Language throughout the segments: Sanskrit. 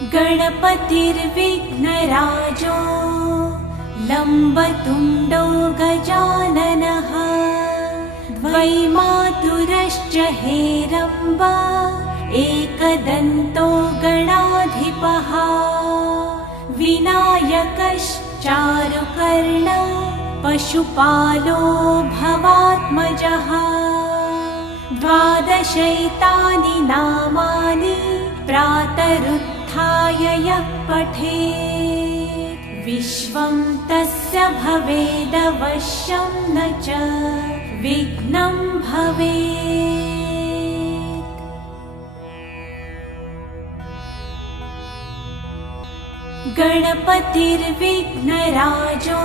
गणपतिर्विघ्नराजो लम्बतुण्डो गजाननः द्वैमातुरश्च हेरम्ब एकदन्तो गणाधिपः विनायकश्चारुकर्ण पशुपालो भवात्मजः द्वादशैतानि नामानि प्रातरुत्थाय यः पठेत् विश्वं तस्य भवेदवश्यं न च विघ्नं भवेत्। गणपतिर्विघ्नराजो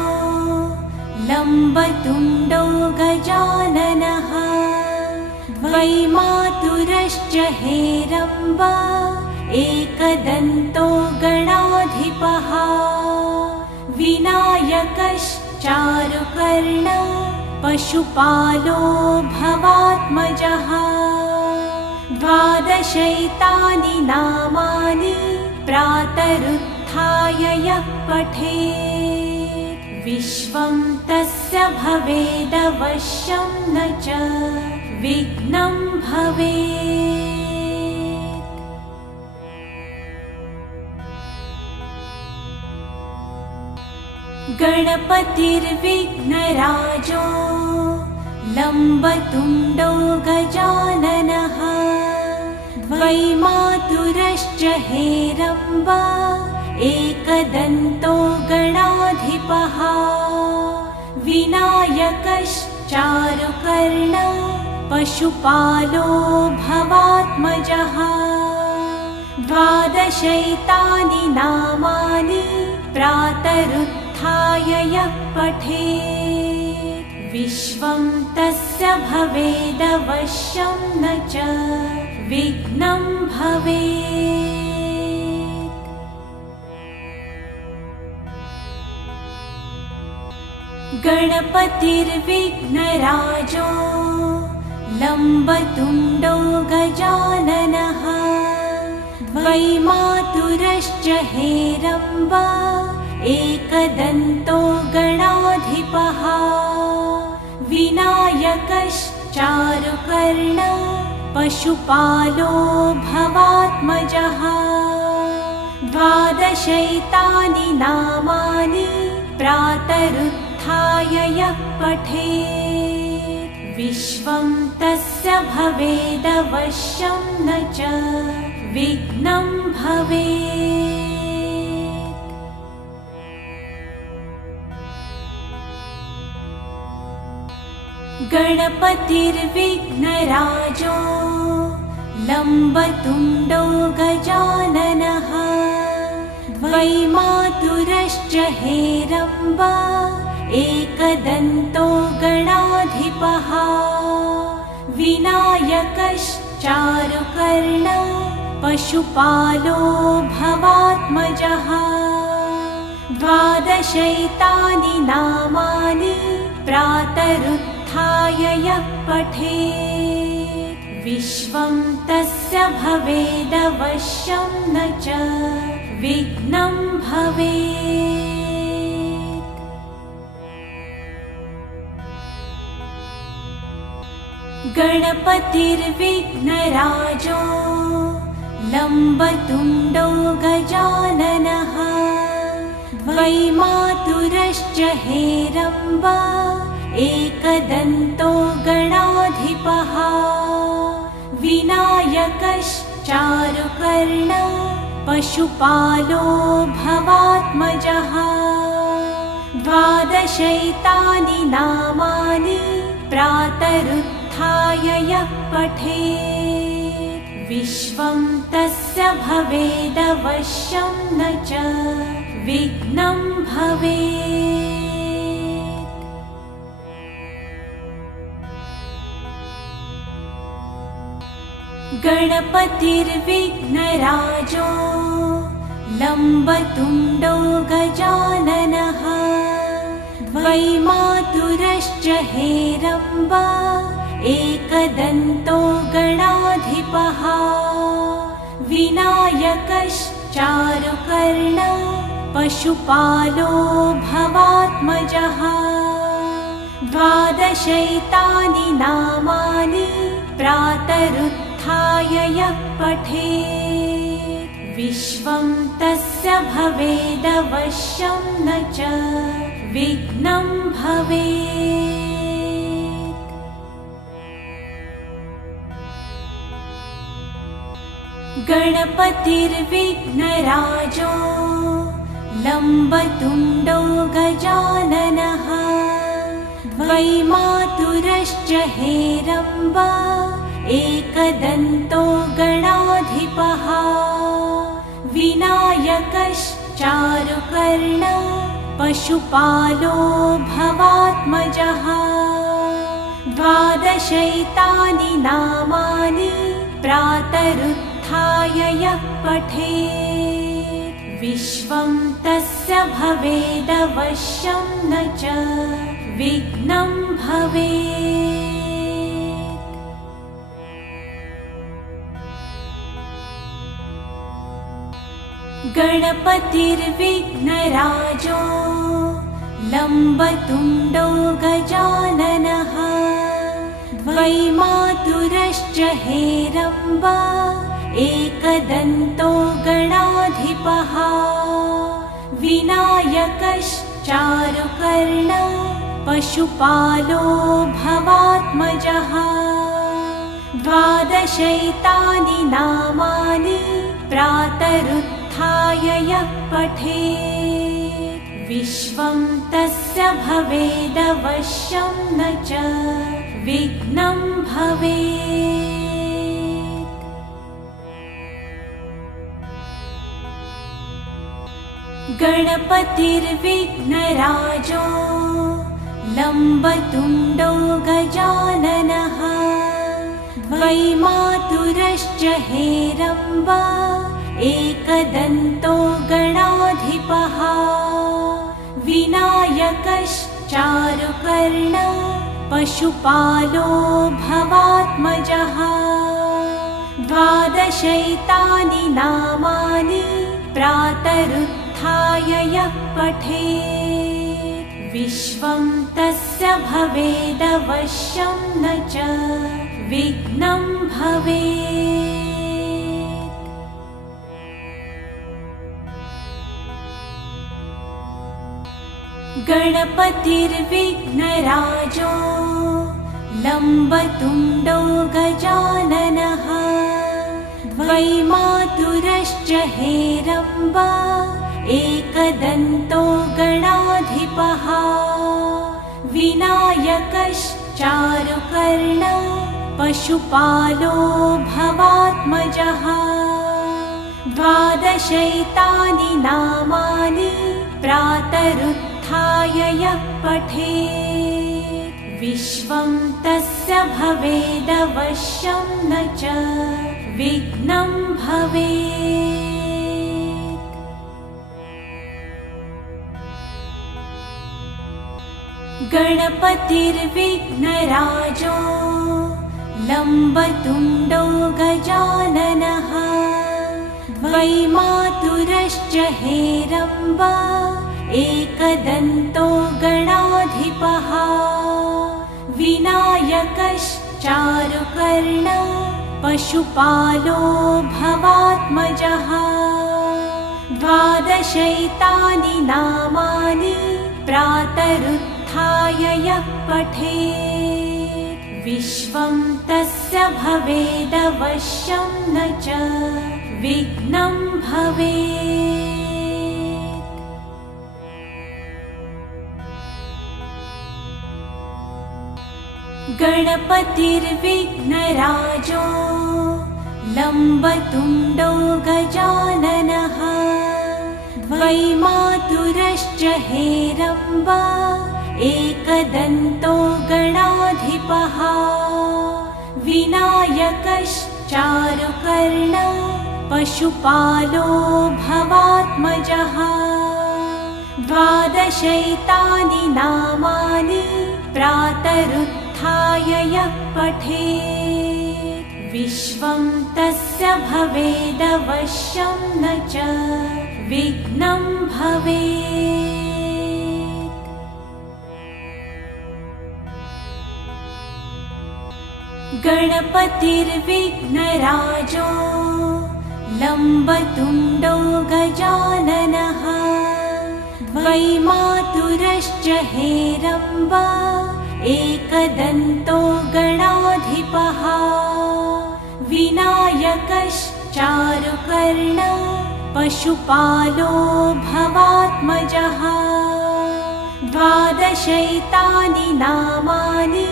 लम्बतुण्डो गजाननः द्वैमातुरश्च हेरम्ब एकदन्तो गणाधिपः विनायकश्चारुकर्ण पशुपालो भवात्मजः द्वादशैतानि नामानि प्रातरुत्थाय यः पठेत् विश्वं तस्य भवेदवश्यं न च विघ्नं भवेत्। गणपतिर्विघ्नराजो लम्बतुण्डो गजाननः द्वैमातुरश्च हेरम्ब एकदन्तो गणाधिपः विनायकश्चारुकर्ण पशुपालो भवात्मजः द्वादशैतानि नामानि प्रातरुत्थाय यः पठेत् विश्वं तस्य भवेदवश्यं न च विघ्नं भवेत्। गणपतिर्विघ्नराजो लम्बतुण्डो गजाननः द्वैमातुरश्च हेरम्ब एकदन्तो गणाधिपः विनायकश्चारुकर्ण पशुपालो भवात्मजः द्वादशैतानि नामानि प्रातरुत्थाय यः पठेत् विश्वं तस्य भवेदवश्यं न च विघ्नं भवेत्। गणपतिर्विघ्नराजो लम्बतुण्डो गजाननः द्वैमातुरश्च हेरम्ब एकदन्तो गणाधिपः विनायकश्चारुकर्ण पशुपालो भवात्मजः द्वादशैतानि नामानि प्रातरुत्थाय यः पठेत् विश्वं तस्य भवेदवश्यं न च विघ्नं भवेत्। गणपतिर्विघ्नराजो लम्बतुण्डो गजाननः द्वैमातुरश्च हेरम्ब एकदन्तो गणाधिपः विनायकश्चारुकर्ण पशुपालो भवात्मजः द्वादशैतानि नामानि प्रातरुत्थाय यः पठेत् विश्वं तस्य भवेदवश्यं न च विघ्नं भवेत्। गणपतिर्विघ्नराजो लम्बतुण्डो गजाननः द्वैमातुरश्च हेरम्ब एकदन्तो गणाधिपः विनायकश्चारुकर्ण चारुकर्ण पशुपालो भवात्मजः। 12 नामानि प्रातरुत्थाय यः पठेत् विश्वं तस्य भवेदवश्यं न च विघ्नं भवेत्। गणपतिर्विघ्नराजो लम्बतुण्डो गजाननः। द्वैमातुरश्च हेरम्ब एकदन्तो गणाधिपः। विनायकश्चारुकर्ण पशुपालो भवात्मजः। 12 नामानि प्रातरुत्थाय यः पठेत् विश्वं तस्य भवेदवश्यं न च विघ्नं भवेत्। गणपतिर्विघ्नराजो लम्बतुण्डो गजाननः। द्वैमातुरश्च हेरम्ब एकदन्तो गणाधिपः। विनायकश्चारुकर्ण पशुपालो भवात्मजः। 12 नामानि प्रातरुत्थाय यः पठेत् विश्वं तस्य भवेदवश्यं न च विघ्नं भवेत्। गणपतिर्विघ्नराजो लम्बतुण्डो गजाननः। द्वैमातुरश्च हेरम्ब एकदन्तो गणाधिपः। विनायकश्चारुकर्ण पशुपालो भवात्मजः। 12 नामानि प्रातरुत्थाय यः पठेत् विश्वं तस्य भवेदवश्यं न च विघ्नं भवेत्। गणपतिर्विघ्नराजो लम्बतुण्डो गजाननः। द्वैमातुरश्च हेरम्ब एकदन्तो गणाधिपः। विनायकश्चारुकर्ण पशुपालो भवात्मजः। 12 नामानि प्रातरुत्थाय यः पठेत् विश्वं तस्य भवेदवश्यं न च विघ्नं भवेत्। गणपतिर्विघ्नराजो लम्बतुण्डो गजाननः। द्वैमातुरश्च हेरम्ब एकदन्तो गणाधिपः। विनायकश्चारुकर्ण पशुपालो भवात्मजः। 12 नामानि प्रातरुत्थाय यः पठेत् विश्वं तस्य भवेदवश्यं न च विघ्नं भवेत्। गणपतिर्विघ्नराजो लम्बतुण्डो गजाननः। द्वैमातुरश्च हेरम्ब एकदन्तो गणाधिपः। विनायकश्चारुकर्ण पशुपालो भवात्मजः। 12 नामानि प्रातरुत्थाय यः पठेत् विश्वं तस्य भवेदवश्यं न च विघ्नं भवेत्। गणपतिर्विघ्नराजो लम्बतुण्डो गजाननः द्वैमातुरश्च हेरम्ब एकदन्तो गणाधिपः विनायकश्चारुकर्ण पशुपालो भवात्मजः। द्वादशैतानि नामानि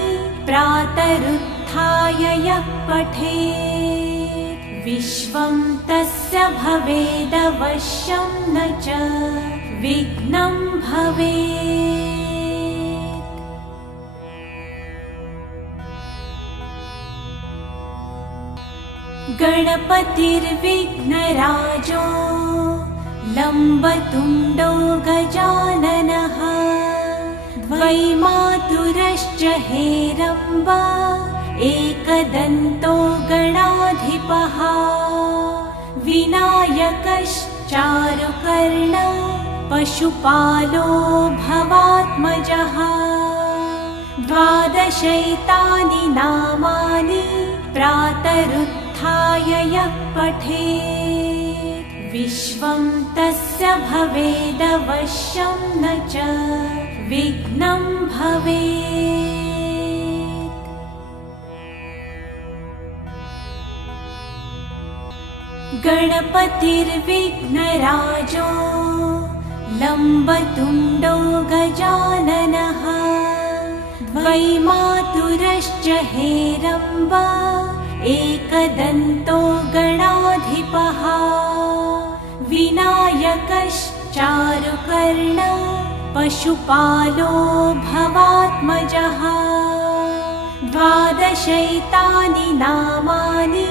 प्रातरुत्थाय यः पठेत् विश्वं तस्य भवेदवश्यं न च विघ्नं भवेत्। गणपतिर्विघ्नराजो लम्बतुण्डो गजाननः द्वैमातुरश्च हेरम्ब एकदन्तो गणाधिपः विनायकश्चारुकर्ण पशुपालो भवात्मजः। द्वादशैतानि नामानि प्रातरुत्थाय यः पठेत् विश्वं तस्य भवेदवश्यं न च विघ्नं भवेत्। गणपतिर्विघ्नराजो लम्बतुण्डो गजाननः द्वैमातुरश्च हेरम्ब एकदन्तो गणाधिपः विनायकश्चारुकर्ण पशुपालो भवात्मजः। द्वादशैतानि नामानि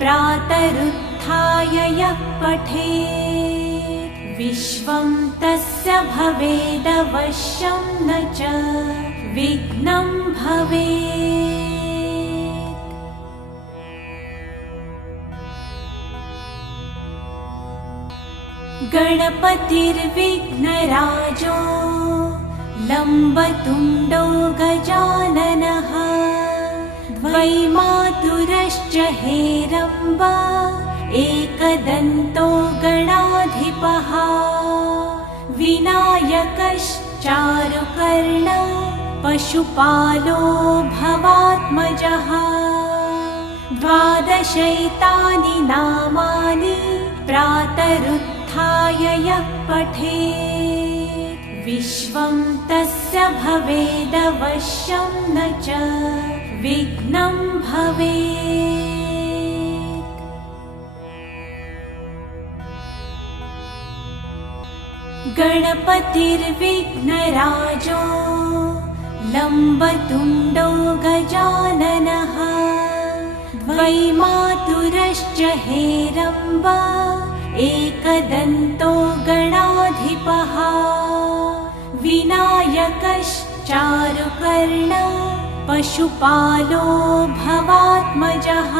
प्रातरुत्थाय यः पठेत् विश्वं तस्य भवेदवश्यं न च विघ्नं भवेत्। गणपतिर्विघ्नराजो लम्बतुण्डो गजाननः द्वैमातुरश्च हेरम्ब एकदन्तो गणाधिपः विनायकश्चारुकर्ण पशुपालो भवात्मजः। द्वादशैतानि नामानि प्रातरुत्थाय यः पठेत् विश्वं तस्य भवेदवश्यं न च विघ्नं भवेत्। गणपतिर्विघ्नराजो लम्बतुण्डो गजाननः द्वैमातुरश्च हेरम्ब एकदन्तो गणाधिपः विनायकश्चारुकर्ण पशुपालो भवात्मजः।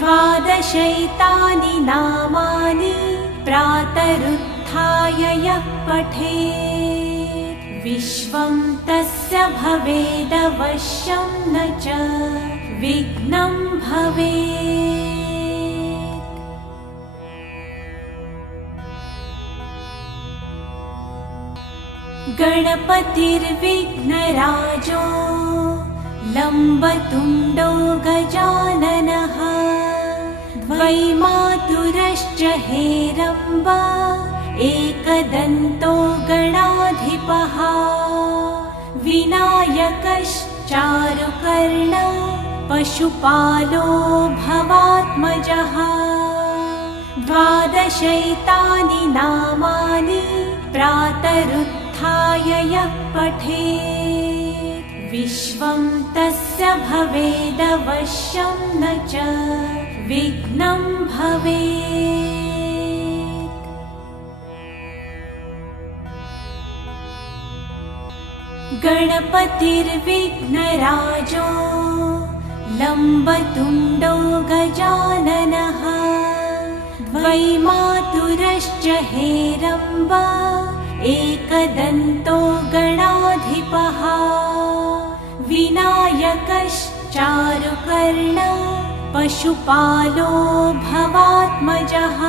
द्वादशैतानि नामानि प्रातरुत्थाय यः पठेत् विश्वं तस्य भवेदवश्यं न च विघ्नं भवेत्। गणपतिर्विघ्नराजो लम्बतुण्डो गजाननः द्वैमातुरश्च हेरम्ब एकदन्तो गणाधिपः विनायकश्चारुकर्ण पशुपालो भवात्मजः। द्वादशैतानि नामानि प्रातरुत्थाय यः पठेत् विश्वं तस्य भवेदवश्यं न च विघ्नं भवेत्। गणपतिर्विघ्नराजो लम्बतुण्डो गजाननः द्वैमातुरश्च हेरम्ब एकदन्तो गणाधिपः विनायकश्चारुकर्ण पशुपालो भवात्मजः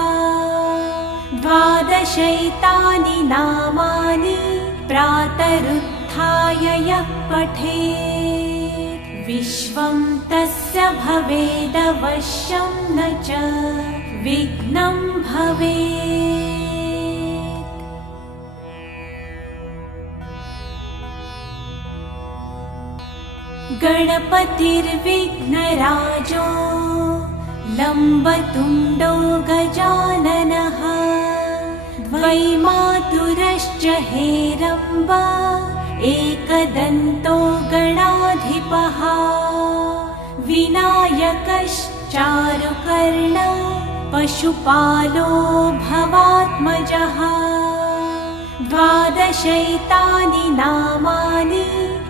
द्वादशैतानि नामानि प्रातरुत्थाय यः पठेत् विश्वं तस्य भवेदवश्यं न च विघ्नं भवेत्। गणपतिर्विघ्नराजो लम्बतुण्डो गजाननः द्वैमातुरश्च हेरम्ब एकदन्तो गणाधिपः विनायकश्चारुकर्ण पशुपालो भवात्मजः द्वादशैतानि नामानि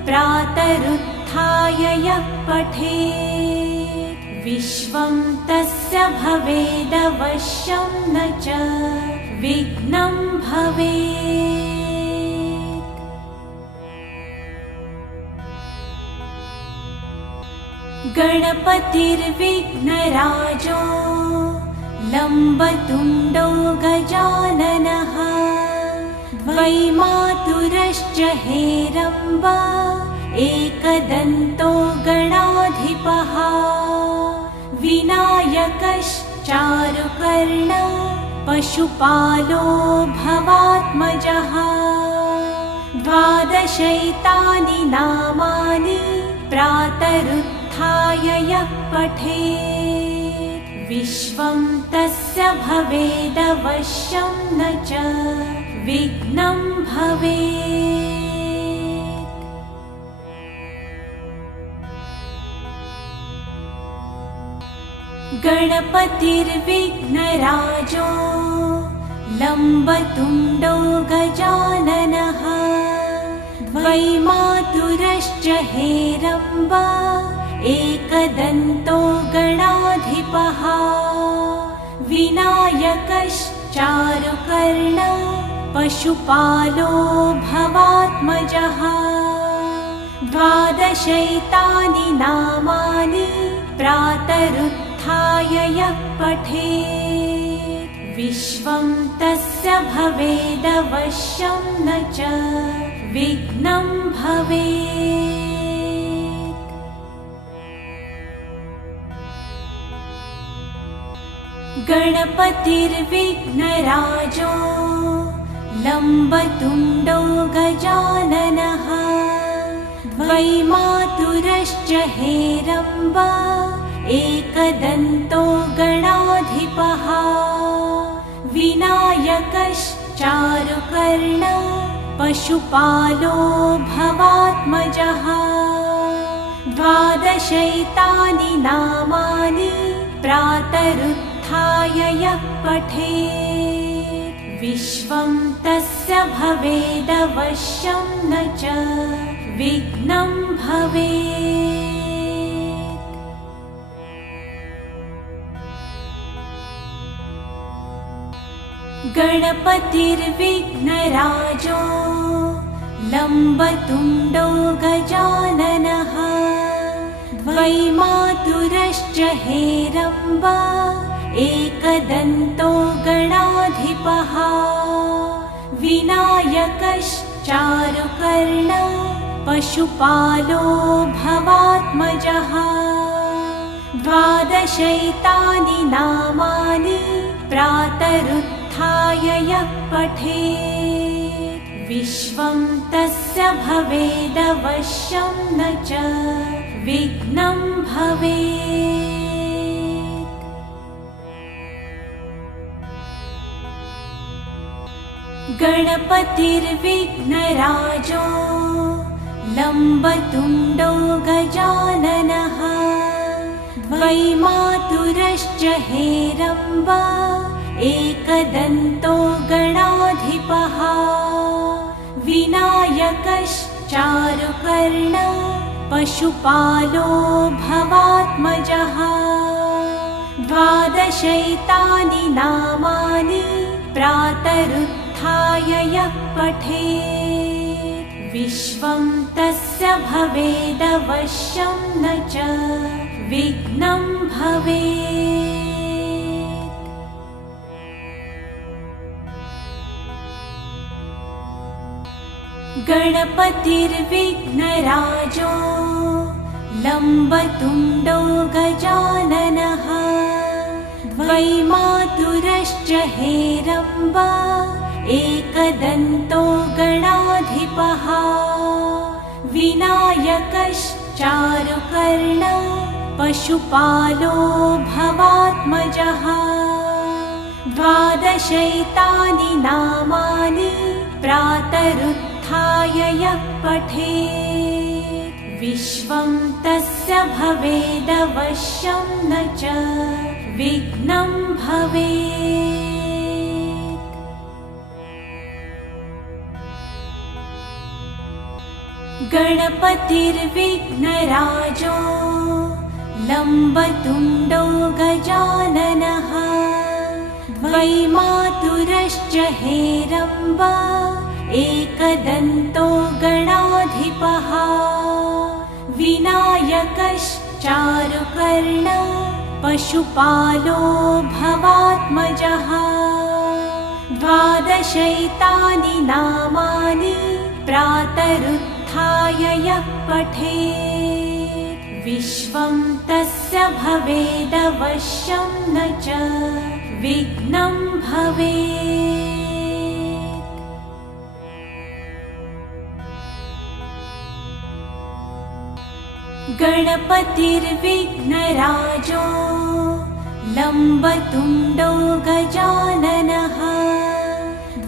प्रातरुत्थाय यः पठेत् विश्वं तस्य भवेदवश्यं न च विघ्नं भवेत्। गणपतिर्विघ्नराजो लम्बतुण्डो गजाननः द्वैमातुरश्च हेरम्ब एकदन्तो गणाधिपः विनायकश्चारुकर्ण पशुपालो भवात्मजः द्वादशैतानि नामानि प्रातरुत्थाय यः पठेत् विश्वं तस्य भवेदवश्यं न च विघ्नं भवेत्। गणपतिर्विघ्नराजो लम्बतुण्डो गजाननः द्वैमातुरश्च हेरम्ब एकदन्तो गणाधिपः विनायकश्चारुकर्ण पशुपालो भवात्मजः द्वादशैतानि नामानि प्रातरुत्थाय यः पठेत् विश्वं तस्य भवेदवश्यं न च विघ्नं भवेत्। गणपतिर्विघ्नराजो लम्बतुण्डो गजाननः द्वैमातुरश्च हेरम्ब एकदन्तो गणाधिपः विनायकश्चारुकर्ण पशुपालो भवात्मजः द्वादशैतानि नामानि प्रातरुत्थाय यः पठेत् विश्वं तस्य भवेदवश्यं न च विघ्नं भवेत्। गणपतिर्विघ्नराजो लम्बतुण्डो गजाननः द्वैमातुरश्च हेरम्ब एकदन्तो गणाधिपः विनायकश्चारुकर्ण पशुपालो भवात्मजः द्वादशैतानि नामानि प्रातरुत्थाय यः पठेत् विश्वं तस्य भवेदवश्यं न च विघ्नं भवेत्। गणपतिर्विघ्नराजो लम्बतुण्डो गजाननः द्वैमातुरश्च हेरम्ब एकदन्तो गणाधिपः विनायकश्चारुकर्ण पशुपालो भवात्मजः। द्वादशैतानि नामानि प्रातरुत्थाय यः पठेत् विश्वं तस्य भवेदवश्यं न च विघ्नं भवेत्। गणपतिर्विघ्नराजो लम्बतुण्डो गजाननः। द्वैमातुरश्च हेरम्ब एकदन्तो गणाधिपः। विनायकश्चारुकर्ण पशुपालो भवात्मजः। द्वादशैतानि नामानि प्रातरुत्थाय यः पठेत् विश्वं तस्य भवेदवश्यं न च विघ्नं भवेत्। गणपतिर्विघ्नराजो लम्बतुण्डो गजाननः। द्वैमातुरश्च हेरम्ब एकदन्तो गणाधिपः। विनायकश्चारुकर्ण पशुपालो भवात्मजः। द्वादशैतानि नामानि प्रातरुत्थाय यः पठेत् विश्वं तस्य भवेदवश्यं न च विघ्नं भवेत्। गणपतिर्विघ्नराजो लम्बतुण्डो गजाननः।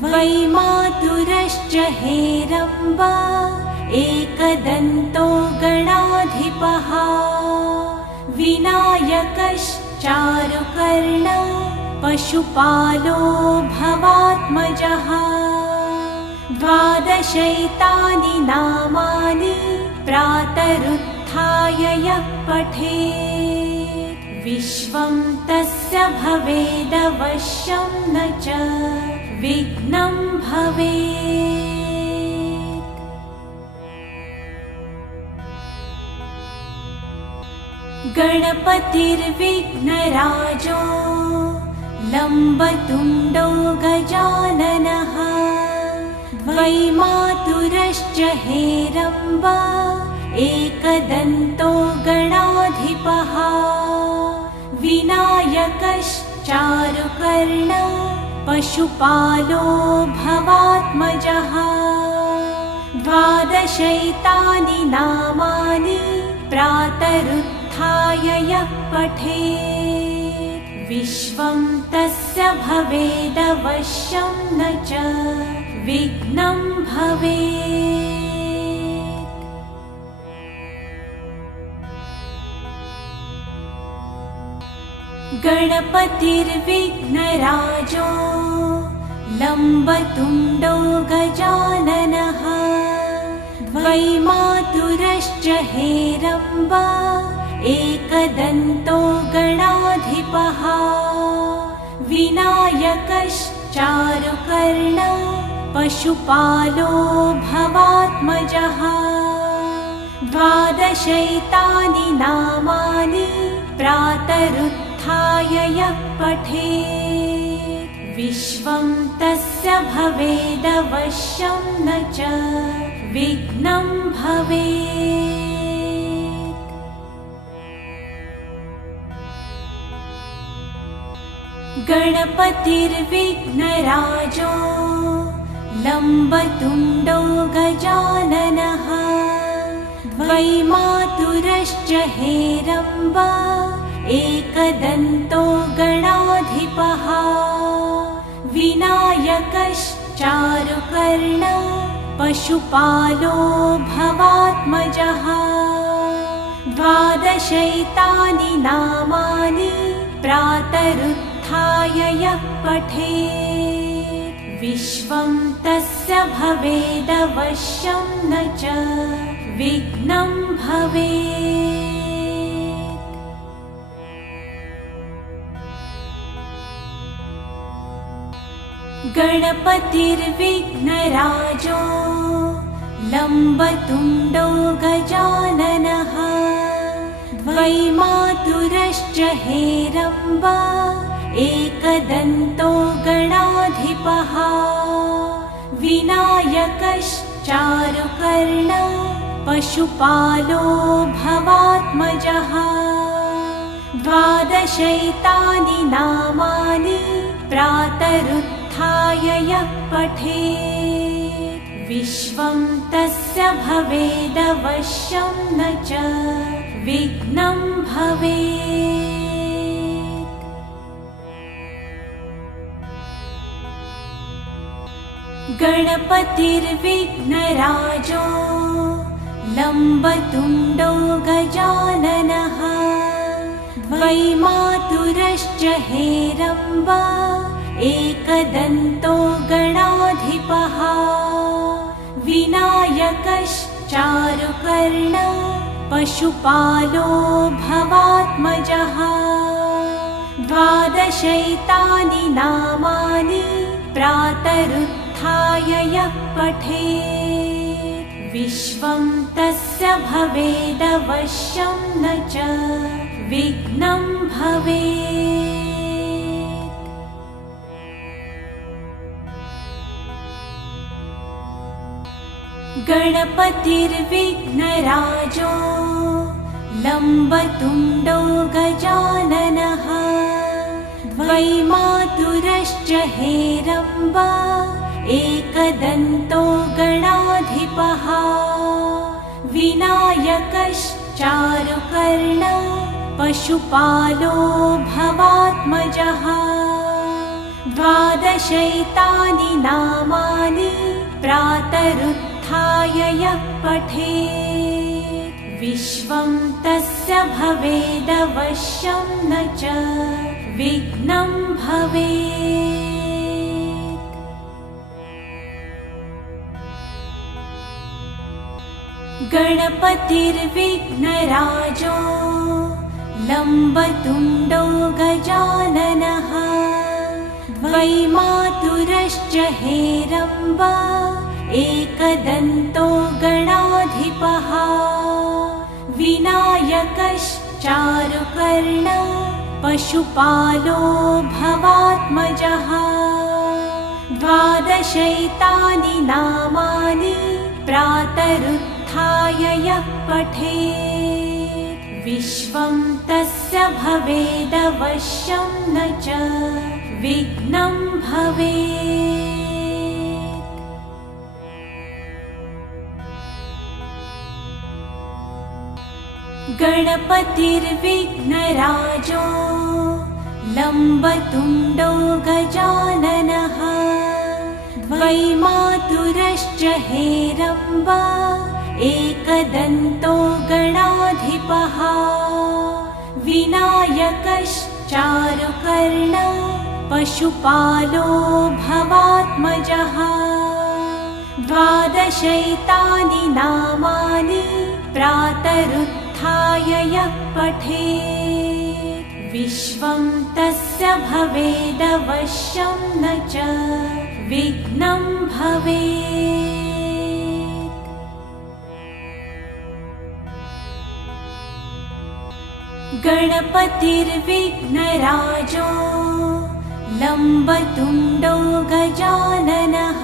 द्वैमातुरश्च हेरम्ब एकदन्तो गणाधिपः। विनायकश्चारुकर्ण पशुपालो भवात्मजः। द्वादशैतानि नामानि प्रातरुत्थाय यः पठेत् विश्वं तस्य भवेदवश्यं न च विघ्नं भवेत्। गणपतिर्विघ्नराजो लम्बतुण्डो गजाननः। द्वैमातुरश्च हेरम्ब एकदन्तो गणाधिपः। विनायकश्चारुकर्ण पशुपालो भवात्मजः। द्वादशैतानि नामानि प्रातरुत्थाय यः पठेत् विश्वं तस्य भवेदवश्यं न च विघ्नं भवेत्। गणपतिर्विघ्नराजो लम्बतुण्डो गजाननः। द्वैमातुरश्च हेरम्ब एकदन्तो गणाधिपः। विनायकश्चारुकर्ण पशुपालो भवात्मजः। द्वादशैतानि नामानि प्रातरुत्थाय यः पठेत् विश्वं तस्य भवेदवश्यं न च विघ्नं भवेत्। गणपतिर्विघ्नराजो लम्बतुण्डो गजाननः। द्वैमातुरश्च हेरम्ब एकदन्तो गणाधिपः। विनायकश्चारुकर्ण पशुपालो भवात्मजः। द्वादशैतानि नामानि प्रातरुत्थाय यः पठेत् विश्वं तस्य भवेदवश्यं न च विघ्नं भवेत्। गणपतिर्विघ्नराजो लम्बतुण्डो गजाननः द्वैमातुरश्च हेरम्ब एकदन्तो गणाधिपः विनायकश्चारुकर्ण पशुपालो भवात्मजः द्वादशैतानि नामानि प्रातरुत्थाय यः पठेत् विश्वं तस्य भवेदवश्यं न च विघ्नं भवेत्। गणपतिर्विघ्नराजो लम्बतुण्डो गजाननः द्वैमातुरश्च हेरम्ब एकदन्तो गणाधिपः विनायकश्चारुकर्ण पशुपालो भवात्मजः द्वादशैतानि नामानि प्रातरुत्थाय यः पठेत् विश्वं तस्य भवेदवश्यं न च विघ्नं भवेत्। गणपतिर्विघ्नराजो लम्बतुण्डो गजाननः द्वैमातुरश्च हेरम्ब एकदन्तो गणाधिपः विनायकश्चारुकर्ण पशुपालो भवात्मजः द्वादशैतानि नामानि प्रातरुत्थाय यः पठेत् विश्वं तस्य भवेदवश्यं न च विघ्नं भवेत्। गणपतिर्विघ्नराजो लम्बतुण्डो गजाननः द्वैमातुरश्च हेरम्ब एकदन्तो गणाधिपः विनायकश्चारुकर्ण पशुपालो भवात्मजः द्वादशैतानि नामानि प्रातरुत्थाय यः पठेत् विश्वं तस्य भवेदवश्यं न च विघ्नं भवेत्। गणपतिर्विघ्नराजो लम्बतुण्डो गजाननः द्वैमातुरश्च हेरम्ब एकदन्तो गणाधिपः विनायकश्चारुकर्ण पशुपालो भवात्मजः द्वादशैतानि नामानि प्रातरुत्थाय यः पठेत् विश्वं तस्य भवेदवश्यं न च विघ्नं भवेत्। गणपतिर्विघ्नराजो लम्बतुण्डो गजाननः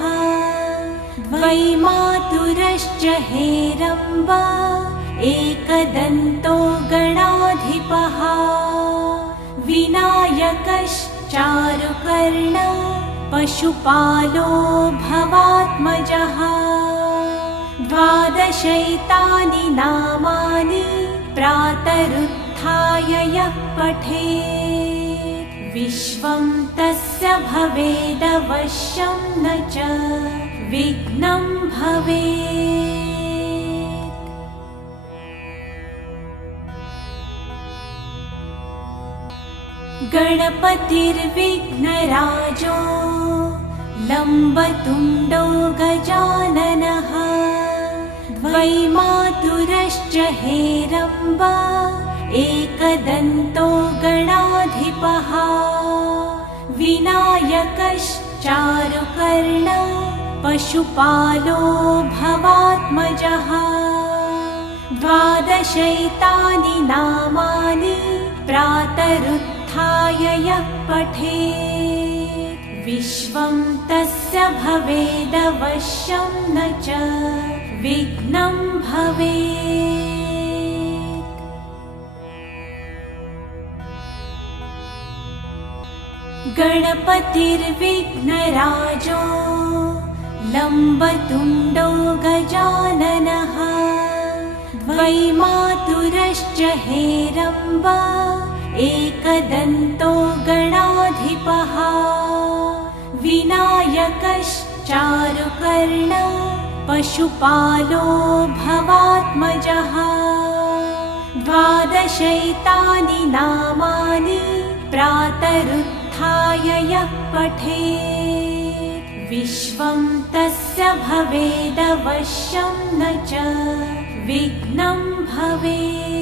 द्वैमातुरश्च हेरम्ब एकदन्तो गणाधिपः विनायकश्चारुकर्ण पशुपालो भवात्मजः द्वादशैतानि नामानि प्रातरुत्थाय यः पठेत् विश्वं तस्य भवेदवश्यं न च विघ्नं भवेत्। गणपतिर्विघ्नराजो लम्बतुण्डो गजाननः वैमातुरश्च हेरम्ब एकदन्तो गणाधिपः विनायकश्चारुकर्ण पशुपालो भवात्मजः द्वादशैतानि नामानि प्रातरुत्थाय यः पठेत् विश्वं तस्य भवेदवश्यं न च विघ्नं भवेत्। गणपतिर्विघ्नराजो लम्बतुण्डो गजाननः वैमातुरश्च हेरम्ब एकदन्तो गणाधिपः विनायकश्चारुकर्ण पशुपालो भवात्मजः द्वादशैतानि नामानि प्रातरुत्थाय यः पठेत् विश्वं तस्य भवेदवश्यं न च विघ्नं भवेत्।